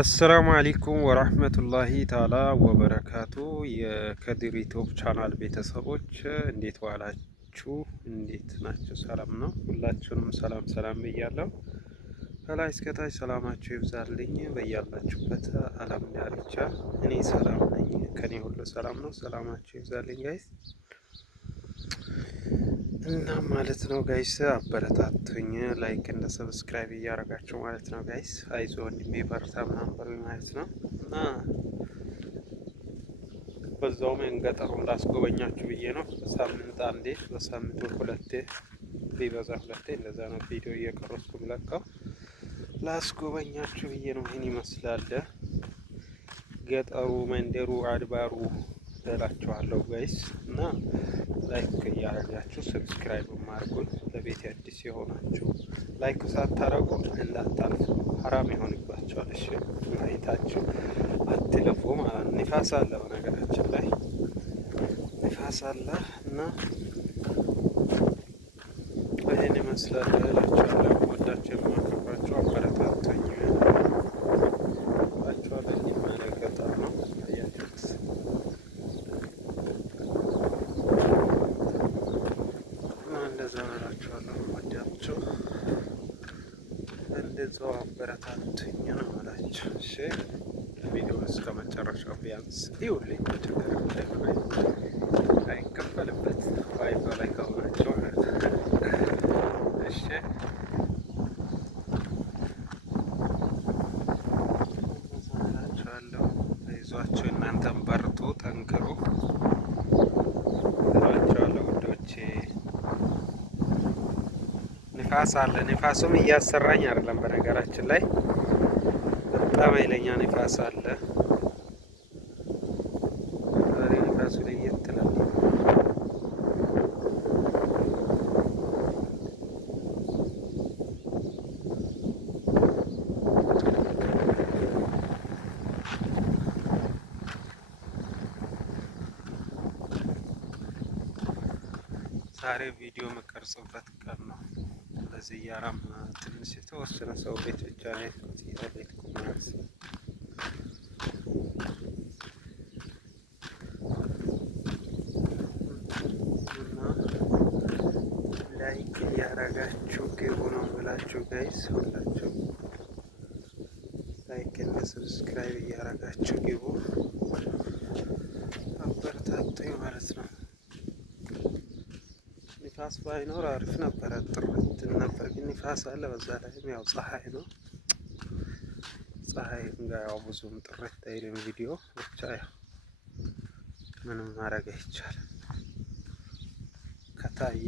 አሰላሙ አለይኩም ወራህመቱላሂ ተዓላ ወበረካቱ። የከድር ዩቲዩብ ቻናል ቤተሰቦች እንዴት ዋላችሁ? እንዴት ናችሁ? ሰላም ነው? ሁላችሁንም ሰላም ሰላም ብያለሁ። ከላይ እስከታች ሰላማችሁ ይብዛልኝ በያላችሁበት ዓለም ዳርቻ። እኔ ሰላም ነኝ፣ ከኔ ሁሉ ሰላም ነው። ሰላማችሁ ይብዛልኝ ጋይስ እና ማለት ነው ጋይስ፣ አበረታቱኝ ላይክ እንደ ሰብስክራይብ እያደረጋችሁ ማለት ነው ጋይስ። አይዞ ወንድሜ በርታ ምናምን በሉኝ ማለት ነው። እና በዛውም ገጠሩን ላስጎበኛችሁ ብዬ ነው። በሳምንት አንዴ፣ በሳምንት ሁለቴ፣ ቢበዛ ሁለቴ እንደዛ ነው ቪዲዮ እየቀረጽኩ ለቀው ላስጎበኛችሁ ብዬ ነው። ይህን ይመስላል ገጠሩ፣ መንደሩ፣ አድባሩ እላችኋለሁ ጋይስ። እና ላይክ እያደረጋችሁ ሰብስክራይብ ማድርጉን። ለቤት አዲስ የሆናችሁ ላይክ ሳታረጉ እንዳታልፉ፣ ሀራም ይሆንባችኋል። እሺ አይታችሁ አትለፉ ማለት ነው። ንፋስ አለ፣ በነገራችን ላይ ንፋስ አለ እና ይህን ይመስላል እላችኋለሁ። ወዳችሁ የማከብራችሁ አበረታቱኝ እላችኋለሁ። ገጠር ነው ያያችሁት። ወዳችሁ እንደዛው አበረታቱኝ ነው አላችሁ። እሺ ቪዲዮ እስከ መጨረሻው ቢያንስ ይኸውልኝ። ችግር አይከፈልበት ዋይፋይ ላይ ከሆናችሁ ማለት ነው። እሺ እላችኋለሁ። ይዟችሁ እናንተም በርቱ፣ ጠንክሩ እላችኋለሁ ውዶቼ። ንፋስ አለ። ንፋሱም እያሰራኝ አይደለም፣ በነገራችን ላይ በጣም ኃይለኛ ንፋስ አለ። ዛሬ ንፋሱ ለየት ይላል። ዛሬ ቪዲዮ መቀርጽበት ቀን ነው። በዚያራም ትንሽ የተወሰነ ሰው ቤት ብቻ ነው ቤት ማለት ነው። ላይክ እያረጋችሁ ግቡ ነው ብላችሁ ጋይስ፣ ሁላችሁ ላይክ እና ሰብስክራይብ እያረጋችሁ ግቡ፣ አበረታቱኝ ማለት ነው። ንፋስ ባይኖር አሪፍ ነበረ፣ ጥርት ነበር። ግን ንፋስ አለ፣ በዛ ላይም ያው ፀሐይ ነው። ፀሐይ ጋር ያው ብዙም ጥርት አይልም ቪዲዮ። ብቻ ያው ምንም ማድረግ አይቻልም። ከታየ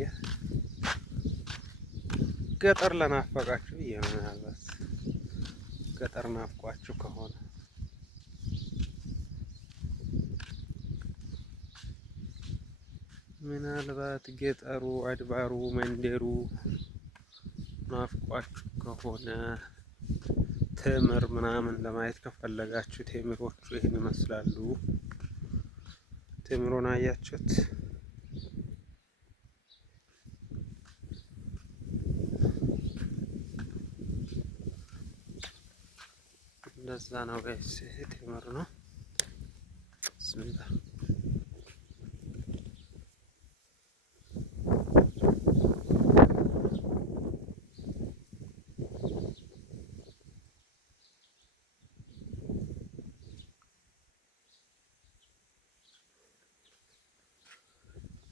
ገጠር ለናፈቃችሁ ብዬ ነው። ምናልባት ገጠር ናፍቋችሁ ከሆነ ምናልባት ገጠሩ፣ አድባሩ፣ መንደሩ ናፍቋችሁ ከሆነ ተምር ምናምን ለማየት ከፈለጋችሁ ቴምሮቹ ይህን ይመስላሉ። ቴምሮን አያችሁት? እንደዛ ነው ጋይስ። ይሄ ቴምር ነው። ብስሚላ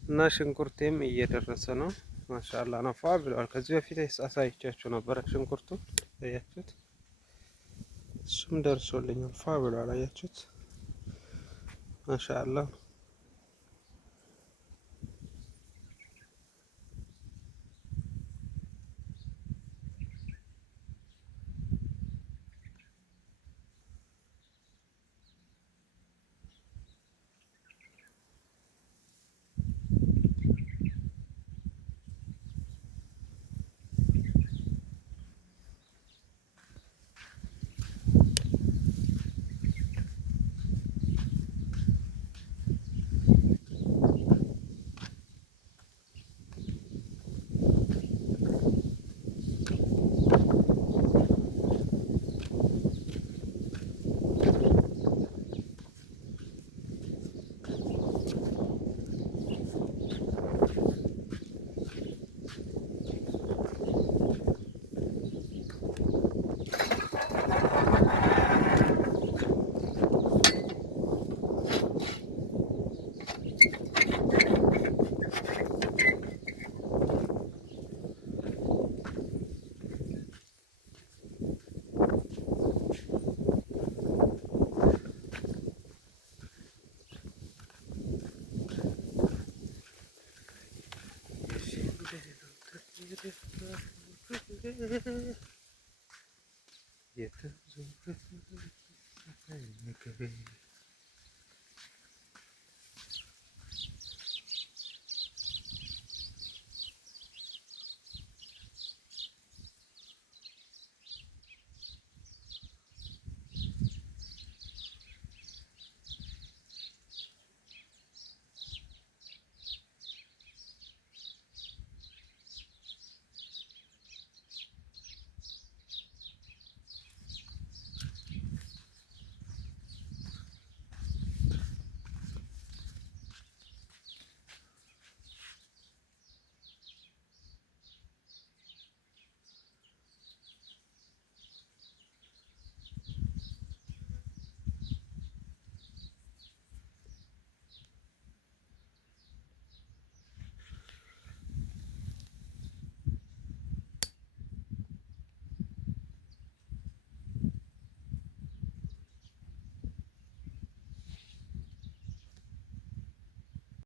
እና ሽንኩርቴም እየደረሰ ነው። ማሻአላ ነው፣ ፏ ብለዋል። ከዚህ በፊት አሳይቻችሁ ነበረ ሽንኩርቱ፣ አያችሁት? እሱም ደርሶልኛል፣ ፏ ብለዋል። አያችሁት? ማሻአላ የተዞረ